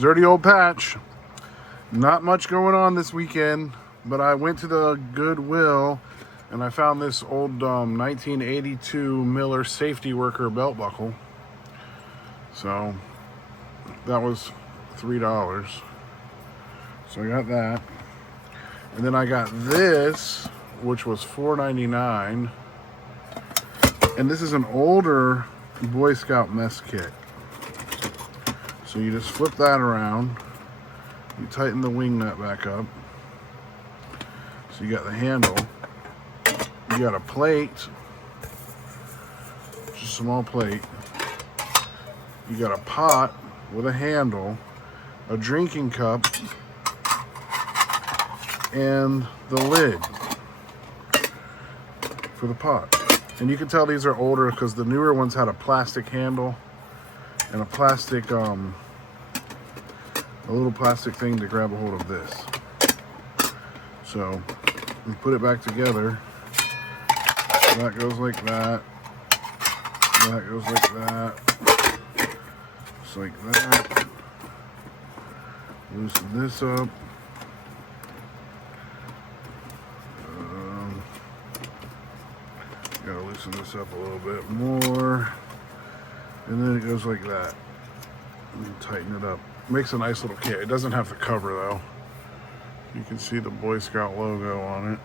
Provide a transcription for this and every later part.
Dirty old patch. Not much going on this weekend, but I went to the Goodwill and I found this old 1982 Miller safety worker belt buckle. So that was $3. So I got that. And then I got this, which was $4.99. And this is an older Boy Scout mess kit. So you just flip that around. You tighten the wing nut back up. So you got the handle. You got a plate. Just a small plate. You got a pot with a handle, a drinking cup, and the lid for the pot. And you can tell these are older because the newer ones had a plastic handle and a plastic, a little plastic thing to grab a hold of this. So we put it back together. That goes like that. That goes like that. Just like that. Loosen this up. Gotta loosen this up a little bit more. And then it goes like that. And tighten it up. Makes a nice little kit. It doesn't have the cover though. You can see the Boy Scout logo on it.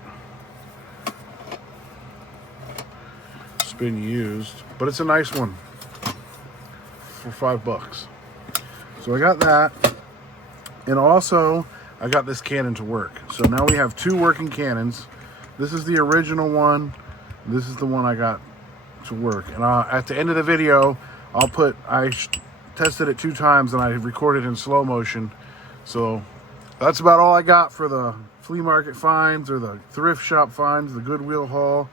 It's been used, but it's a nice one for $5. So I got that. And also I got this cannon to work. So now we have two working cannons. This is the original one. This is the one I got to work. And at the end of the video, I tested it 2 times and I recorded in slow motion. So that's about all I got for the flea market finds or the thrift shop finds, the Goodwill haul.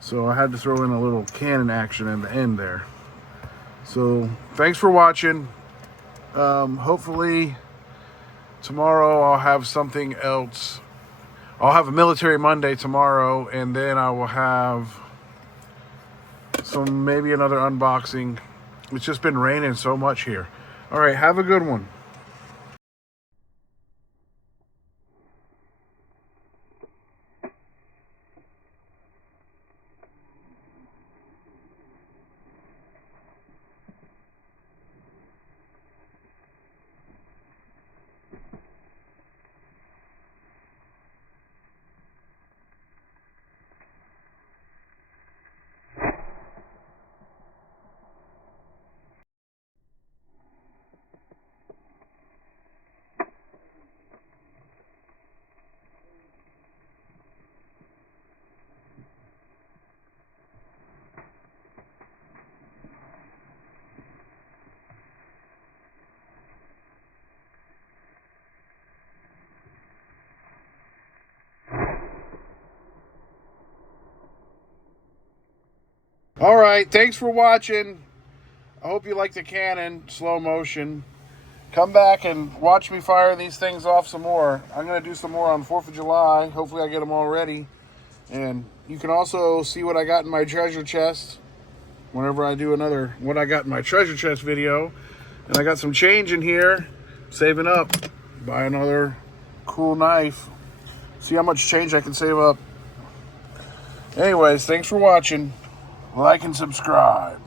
So I had to throw in a little cannon action in the end there. So thanks for watching. Hopefully tomorrow I'll have something else. I'll have a Military Monday tomorrow, and then I will have maybe another unboxing. It's just been raining so much here. All right, have a good one. All right, thanks for watching. I hope you like the cannon, slow motion. Come back and watch me fire these things off some more. I'm going to do some more on 4th of July. Hopefully I get them all ready. And you can also see what I got in my treasure chest whenever I do another what I got in my treasure chest video. And I got some change in here, saving up. Buy another cool knife. See how much change I can save up. Anyways, thanks for watching. Like and subscribe.